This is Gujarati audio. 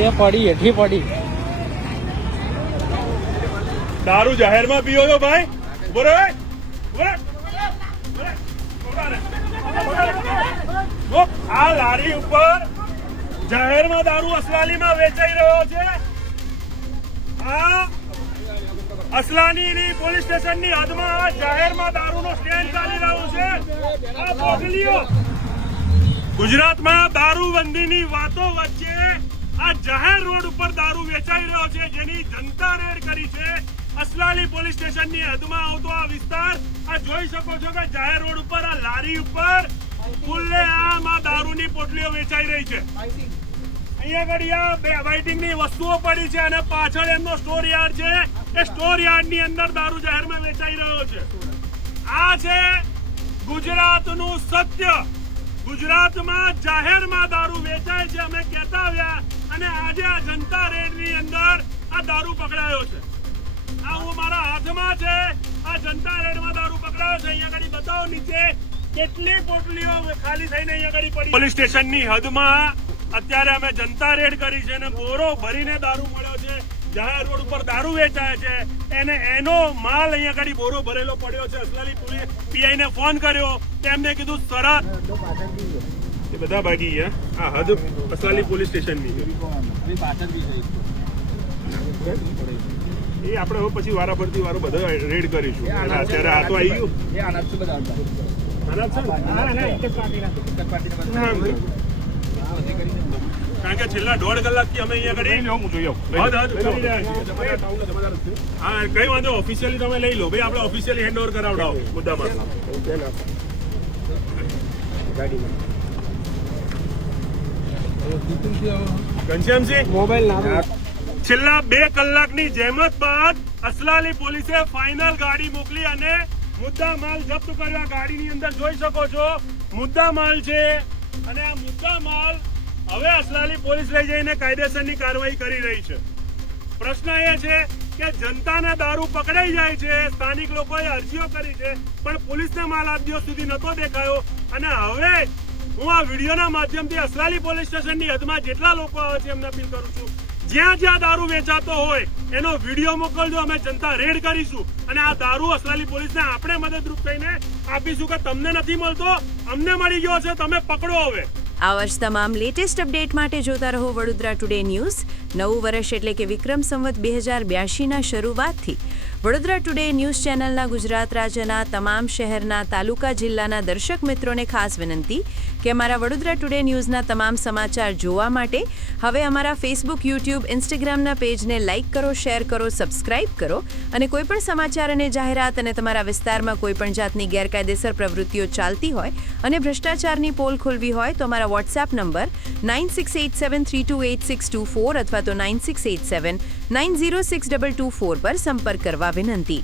જે પડી એઠી પડી. દારૂ જાહેરમાં પીવો છો ભાઈ? ઉભો રહે, ઉભો રહે. આ લારી ઉપર જાહેરમાં દારૂ અસલાલીમાં વેચાઈ રહ્યો છે. આ અસલાલીની પોલીસ સ્ટેશનની હદમાં જાહેરમાં દારૂનો સ્ટેન્ડ ચાલી રહ્યું છે. આ બોટલીઓ ગુજરાતમાં દારૂબંધીની વાતો વચ્ચે આ જાહેર રોડ ઉપર દારૂ વેચાઈ રહ્યો છે, જેની જનતા રેડ કરી છે. અસલાલી પોલીસ સ્ટેશનની હદમાં આવતો આ વિસ્તાર, આ જોઈ શકો છો કે જાહેર રોડ ઉપર આ લારી ઉપર ખુલ્લેઆમ આ દારૂની પોટલીઓ વેચાઈ રહી છે. અહીંયા આગળ આ વેઇટિંગની વસ્તુઓ પડી છે અને પાછળ એમનો સ્ટોર યાર્ડ છે. એ સ્ટોર યાર્ડની અંદર દારૂ જાહેરમાં વેચાઈ રહ્યો છે. આ છે ગુજરાતનું સત્ય. ગુજરાતમાં જાહેરમાં દારૂ વેચાય છે, અમે કહેતા આવ્યા, અને આજે આ જનતા રેડની અંદર આ દારૂ પકડાયો છે. આ હું મારા હાથમાં છે, આ જનતા રેડમાં દારૂ પકડાયો છે. અહીંયા આગળ બતાવો નીચે કેટલી પોટલીઓ ખાલી થઈને અહીંયા આગળ પડી. પોલીસ સ્ટેશનની હદમાં અત્યારે અમે જનતા રેડ કરી છે અને બોરો ભરીને દારૂ મળ્યો છે. જાહેર રોડ ઉપર દારૂ વેચાય છે એને એનો માલ અહીંયા આગળ બોરો ભરેલો પડ્યો છે. અસલાલી પોલીસ પીઆઈ ને ફોન કર્યો, તેમને કીધું સરસ. એ બધા ભાગી ગયા. આ હદ અસલાલી પોલીસ સ્ટેશનની છે. એ આપણે હવે પછી વારાફરતી વારો બધો રેડ કરીશું. અત્યારે આ તો આવી ગયું. કારણ કે છેલ્લા 1.5 કલાકથી અમે અહીંયા હા કઈ વાંધો ઓફિશિયલી તમે લઈ લો ભાઈ. આપણે ઓફિશિયલી હેન્ડ ઓવર કરાવડાવો મુદ્દામાં. ઘનશ્યામસિંહ મોબાઈલ છેલ્લા 2 કલાકની જહેમત બાદ અસલાલી પોલીસે ફાઇનલ ગાડી મોકલી અને મુદ્દા માલ જપ્ત કર્યો. ગાડીની અંદર જોઈ શકો છો મુદ્દા માલ છે અને આ મુદ્દા માલ હવે અસલાલી પોલીસ લઈ જઈને કાયદેસરની કાર્યવાહી કરી રહી છે. પ્રશ્ન એ છે કે જનતાને દારૂ પકડાઈ જાય છે, સ્થાનિક લોકોએ અરજીઓ કરી છે, પણ પોલીસને માલ આજ દિવસ સુધી નતો દેખાયો. અને હવે હું આ વિડીયોના માધ્યમથી અસલાલી પોલીસ સ્ટેશનની હદમાં જેટલા લોકો આવે છે એમને અપીલ કરું છું, જ્યાં જ્યાં દારૂ વેચાતો હોય એનો વિડીયો મોકલજો. અમે જનતા રેડ કરીશું અને આ દારૂ અસલાલી પોલીસને આપણે મદદરૂપ થઈને આપીશું કે તમને નથી મળતો, અમને મળી ગયો છે, તમે પકડો. હવે આવા જ તમામ લેટેસ્ટ અપડેટ માટે જોતા રહો વડોદરા ટુડે ન્યૂઝ. નવું વર્ષ એટલે કે વિક્રમ સંવત 2082ના શરૂઆતથી વડોદરા ટુડે ન્યૂઝ ચેનલના ગુજરાત રાજ્યના તમામ શહેરના, તાલુકા, જિલ્લાના દર્શક મિત્રોને ખાસ વિનંતી કે અમારા વડોદરા ટુડે ન્યૂઝના તમામ સમાચાર જોવા માટે હવે અમારા ફેસબુક, યુટ્યુબ, ઇન્સ્ટાગ્રામના પેજને લાઇક કરો, શેર કરો, સબસ્ક્રાઇબ કરો. અને કોઈપણ સમાચાર અને જાહેરાત અને તમારા વિસ્તારમાં કોઈપણ જાતની ગેરકાયદેસર પ્રવૃત્તિઓ ચાલતી હોય અને ભ્રષ્ટાચારની પોલ ખોલવી હોય તો અમારા વોટ્સએપ નંબર 9687328624 અથવા તો 9687906224 પર સંપર્ક કરવા વિનંતી.